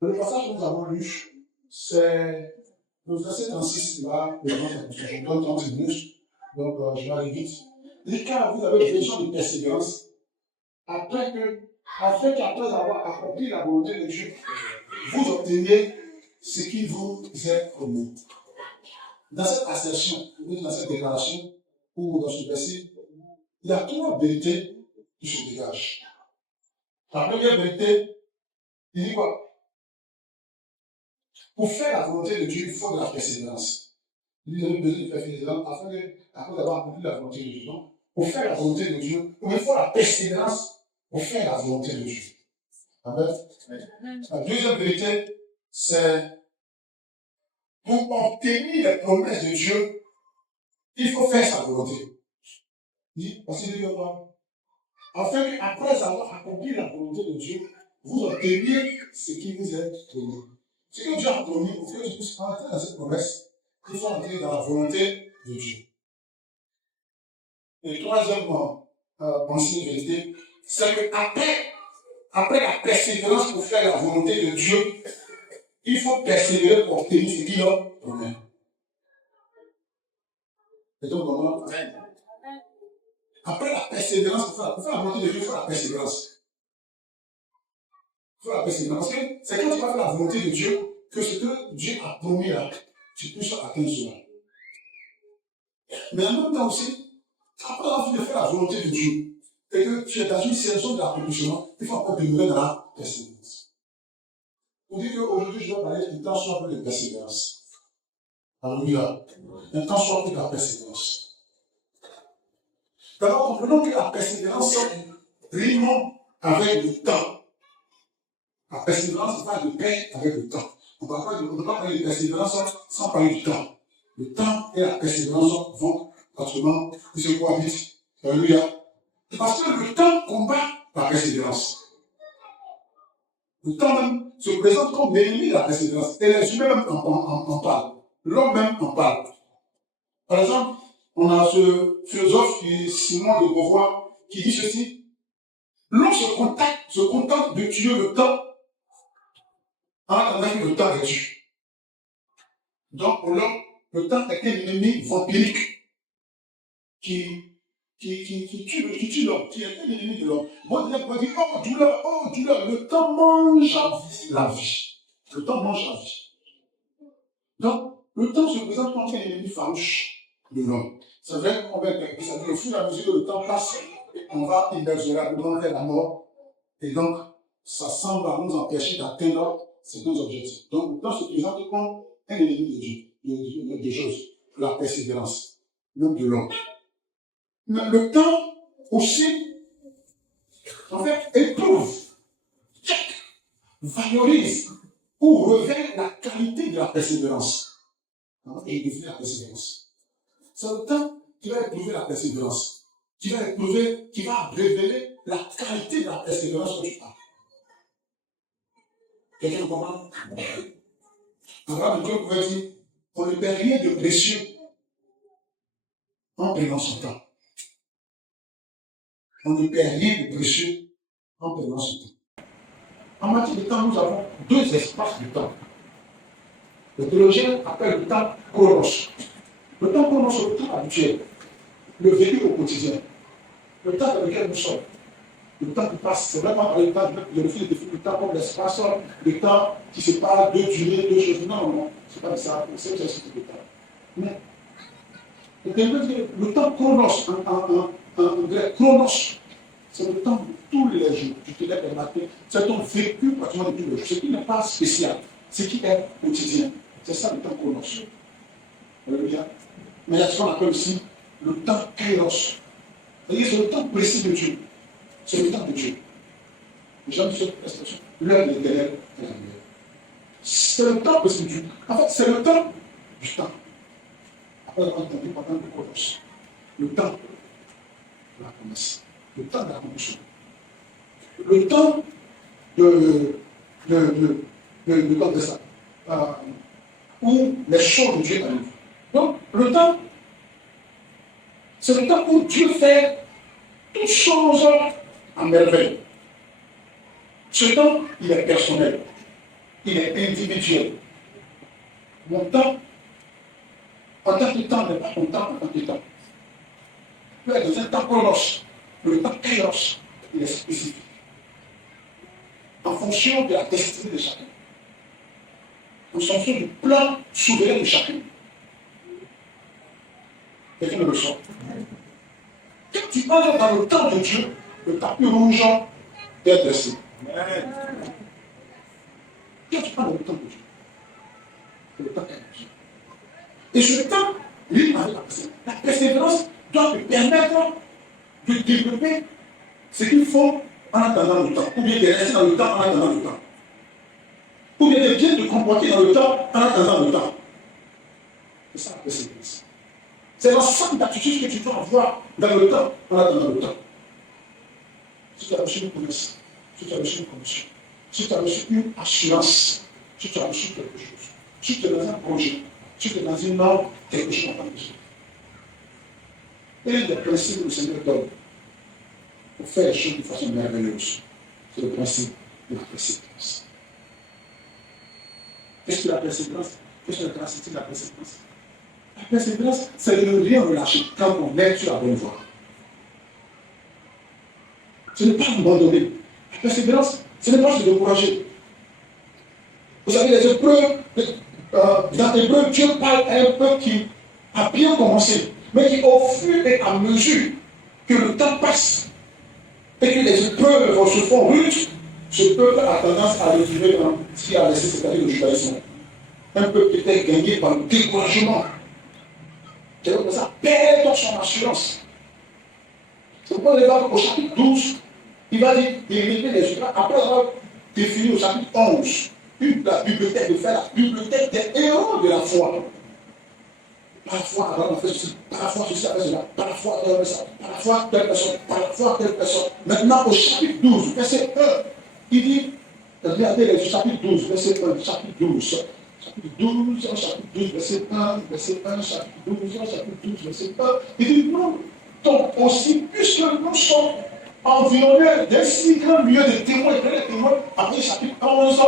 Le passage que nous avons lu, c'est le verset 36 là, de notre construction. Je donne 30 minutes, donc je vais aller vite. Il dit, car vous avez besoin de persévérance, afin qu'après avoir accompli la volonté de Dieu, vous obteniez ce qui vous est promis. Dans cette assertion, ou dans cette déclaration, ou dans ce verset, il y a trois vérités qui se dégagent. La première vérité, il dit quoi? Pour faire la volonté de Dieu, il faut de la persévérance. Il a besoin de persévérance afin après d'avoir accompli la volonté de Dieu. Donc, pour faire la volonté de Dieu, il faut la persévérance pour faire la volonté de Dieu. Amen. La deuxième vérité, c'est pour obtenir les promesses de Dieu, il faut faire sa volonté. Parce qu'il dit afin qu'après avoir accompli la volonté de Dieu, vous obteniez ce qui vous est promis. Ce que Dieu a promis, pour que je puisse entrer dans cette promesse, il faut entrer dans la volonté de Dieu. Et le troisième pensée de vérité, c'est qu'après la persévérance pour faire la volonté de Dieu, il faut persévérer pour obtenir ce qu'il a promis. Et donc, comment? Après la persévérance, pour faire la volonté de Dieu, il faut la persévérance. Il faut la persévérance. Parce que c'est quand tu vas faire la volonté de Dieu que ce que Dieu a promis là, tu peux atteindre cela. Mais en même temps aussi, après avoir fini de faire la volonté de Dieu, et que tu es dans une situation de l'accomplissement, il faut encore demeurer dans la persévérance. Pour dire qu'aujourd'hui, je vais parler d'un temps soit plus de persévérance. Alléluia. Un temps soit plus de la persévérance. D'abord, comprenons que la persévérance rime avec le temps. La persévérance va de pair avec le temps. On ne peut pas parler de persévérance sans parler du temps. Le temps et la persévérance vont pratiquement se cohabitent. Alléluia. Parce que le temps combat la persévérance. Le temps même se présente comme l'ennemi de la persévérance. Et les humains même en parlent. L'homme même en parle. Par exemple, on a ce philosophe Simon de Beauvoir qui dit ceci. L'homme se contente de tuer le temps en attendant que le temps est tué. Donc pour l'homme, le temps est un ennemi vampirique qui tue l'homme, qui est un ennemi de l'homme. Moi, il va dire, oh douleur, le temps mange la vie. Le temps mange la vie. Donc, le temps se présente comme un ennemi farouche de l'homme. C'est vrai qu'on va être, ça veut dire, au fur et à mesure que le temps passe, on va inexorablement vers la mort. Et donc, ça semble nous empêcher d'atteindre certains objectifs. Donc, le temps se présente comme un ennemi de Dieu, des choses, de la persévérance, même de l'homme. Mais le temps aussi, en fait, éprouve, check, valorise ou révèle la qualité de la persévérance. Et il définit la persévérance. C'est le temps qui va éprouver la persévérance, qui va révéler la qualité de la persévérance que tu as. Quelqu'un comprend? Abraham Dieu pouvait dire, on ne perd rien de précieux en prenant son temps. On ne perd rien de précieux en prenant son temps. En matière de temps, nous avons deux espaces de temps. Le théologien appelle le temps chronos. Le temps chronos, c'est le temps habituel, le vécu au quotidien, le temps dans lequel nous sommes. Le temps qui passe, c'est vraiment le temps, je refuse de définir le temps comme l'espace, le temps qui se passe, deux durées, deux choses. Non, c'est pas ça, c'est ce type de temps. Mais, le temps chronos, en grec, chronos, c'est le temps de tous les jours. Tu te lèves le matin, c'est ton vécu pratiquement de tous les jours. Ce qui n'est pas spécial, ce qui est quotidien. C'est ça le temps chronos. Alléluia. Mais il y a ce qu'on appelle aussi le temps kairos. C'est le temps précis de Dieu. C'est le temps de Dieu. J'aime cette expression. L'heure de l'éternel est la meilleure. C'est le temps précis de Dieu. En fait, c'est le temps du temps. Après avoir entendu pendant le chronos. Le temps de la promesse. Le temps de la condition. Le temps de ça. Où les choses de Dieu arrivent. Donc, le temps, c'est le temps où Dieu fait toutes choses en merveille. Ce temps, il est personnel. il est individuel. Mon temps, en tant que temps, n'est pas mon temps en tant que temps. Il peut être dans un temps chronos, mais le temps kairos, il est spécifique. En fonction de la destinée de chacun. En fonction du plan souverain de chacun. Quelqu'un me le sent. Quand tu entres dans le temps de Dieu, le tapis rouge est dressé. Quand tu parles dans le temps de Dieu, c'est le temps de Dieu. Et sur le temps, lui, avec la persévérance doit te permettre de développer ce qu'il faut en attendant le temps, ou bien de rester dans le temps en attendant le temps, ou bien de bien te comporter dans le temps en attendant le temps. C'est ça la persévérance. C'est l'ensemble d'attitudes que tu dois avoir dans le temps en attendant le temps. Si tu as reçu une promesse, si tu as reçu une promotion, si tu as reçu une assurance, si tu as reçu quelque chose, si tu es dans un projet, si tu es dans une norme, quelque chose en tant que Dieu. Et l'un des principes que le Seigneur donne pour faire les choses de façon merveilleuse, c'est le principe de la persévérance. Qu'est-ce que la persévérance? Qu'est-ce que la persévérance? La persévérance, la persévérance, c'est de ne rien relâcher quand on est sur la bonne voie. Ce n'est pas abandonner. La persévérance, ce n'est pas se décourager. Vous savez, les épreuves, dans l'épreuve, Dieu parle à un peuple qui a bien commencé, mais qui, au fur et à mesure que le temps passe et que les épreuves se font rudes, ce peuple a tendance à retrouver dans ce qu'il a laissé, c'est-à-dire le judaïsme. Un peuple qui était gagné par le découragement. C'est comme ça, perd son assurance. C'est pourquoi il va au chapitre 12, il va dire, il répète les choses. Après avoir défini au chapitre 11, la bibliothèque de faire la bibliothèque des héros de la foi. Par la foi, Abraham a fait ceci, par la foi, ceci a fait cela, par la foi, il a fait ça, par la foi, telle personne, par la foi, telle personne. Maintenant, au chapitre 12, verset 1, il dit, regardez le chapitre 12, verset 1, chapitre 12. Chapitre 12, chapitre 12, verset 1, verset 1, chapitre 12, chapitre 12, verset 1. Il dit, nous, donc aussi, puisque nous sommes environnés d'un si grand milieu de témoins, et de témoins, après chapitre 11,